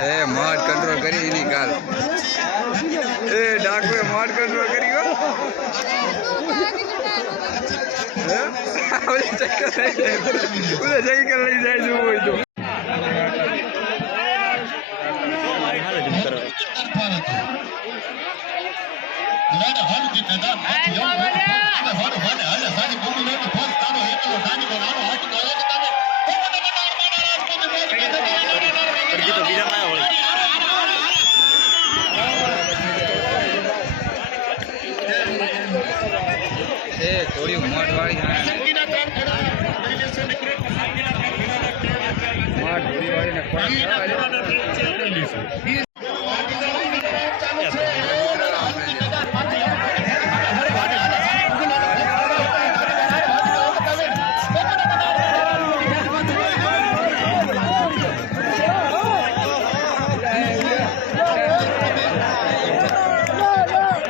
એ mode control કરી એની કાલ એ ડાકુએ mode control કરી ગયો ઓલે ચક્કર લઈ જાય જો હોય તો થોડી મોટ વાળી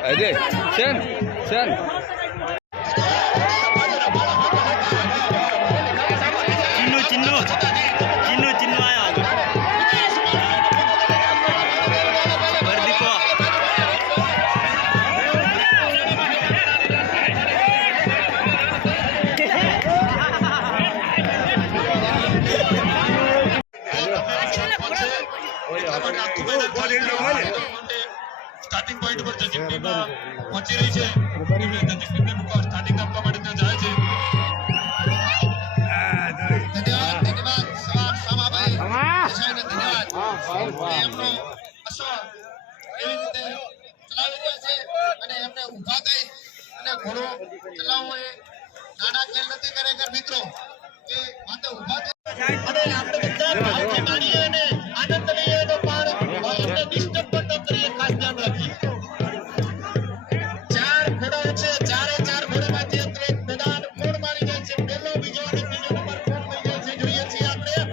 અજય ચન ચન સ્ટાર્ટિંગ પોઈન્ટ પર જજીબ ટીમ પહોંચી રહી છે જજીબ ટીમને સ્ટાર્ટિંગ આપવા માટે ત્યાં જાય છે ધન્યવાદ સામાભાઈ ધન્યવાદ એમનો અસો એવી રીતે ચલાવી રહ્યા છે અને એમને ઊભા થઈ અને ઘોડો ચલાવવો એ નાના ખેલ નથી ખરેખર મિત્રો કે માટે ઊભા થઈ અને આપણે બધા ભાવથી માણીએ અને આનંદ લઈએ તો પણ એમને ડિસ્ટર્બ પણ ન કરીએ ખાસ ધ્યાન રાખીએ ચાર ઘોડા છે ચારે ચાર ઘોડામાંથી એક મેદાન કોણ મારી જાય છે પહેલો બીજો અને ત્રીજો નંબર કોણ થઈ જાય છે જોઈએ છીએ આપણે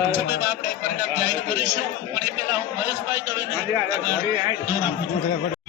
ભાઈ પરિણામ જાહેર કરીશું પણ એ પેલા હું મહેશભાઈ